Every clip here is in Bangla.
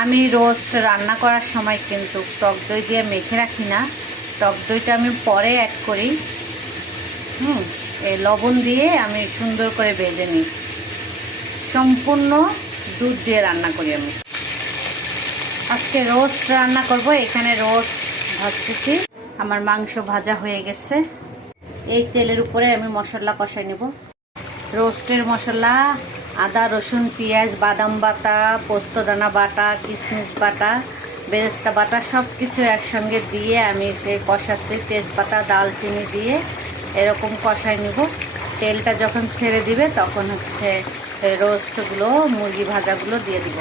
আমি রোস্ট রান্না করার সময় কিন্তু টক দই দিয়ে মেখে রাখি না। টক দইটা আমি পরে অ্যাড করি। হুম, এই লবণ দিয়ে আমি সুন্দর করে ভেজে নিই। সম্পূর্ণ দুধ দিয়ে রান্না করি আমি। আজকে রোস্ট রান্না করব। এখানে রোস্ট ভাজতেছি। আমার মাংস ভাজা হয়ে গেছে। এই তেলের উপরে আমি মশলা কষাই নেব। রোস্টের মশলা আদা, রসুন, পেঁয়াজ, বাদাম বাটা পোস্তদানা বাটা কিশমিশ বাটা, বেরেস্তা বাটা সব কিছু একসঙ্গে দিয়ে আমি সেই কষাচ্ছি। তেজপাতা, দালচিনি দিয়ে এরকম কষাই নেব। তেলটা যখন ছেড়ে দিবে তখন হচ্ছে রোস্টগুলো, মুরগি ভাজাগুলো দিয়ে দিব।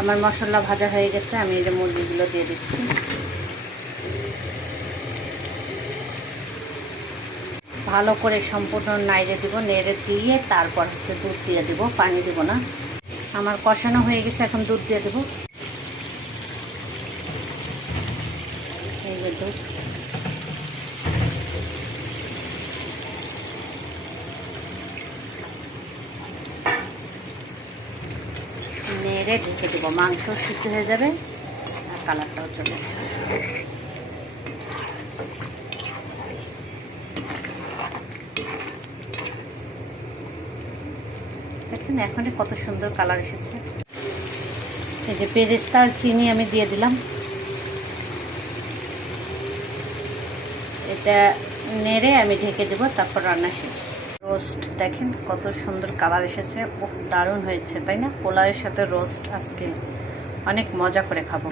আমার মশলা ভাজা হয়ে গেছে, আমি এই যে মুরগিগুলো দিয়ে দিচ্ছি। ভালো করে সম্পূর্ণ নাইড়ে দিব, নেড়ে দিয়ে তারপর হচ্ছে দুধ দিয়ে দিব, পানি দিব না। আমার কষানো হয়ে গেছে, এখন দুধ দিয়ে দেব। নেড়ে ঢেকে দেবো, মাংস সিদ্ধ হয়ে যাবে, আর কালারটাও চলে আসবে। দেখেন এখনই কত সুন্দর কালার এসেছে। এই যে পেরেস্তা আর চিনি আমি দিয়ে দিলাম। এটা নেড়ে আমি ঢেকে দেবো, তারপর রান্না শেষ। রোস্ট, দেখেন কত সুন্দর কালার এসেছে। দারুণ হয়েছে, তাই না? পোলাওয়ের সাথে রোস্ট আজকে অনেক মজা করে খাব।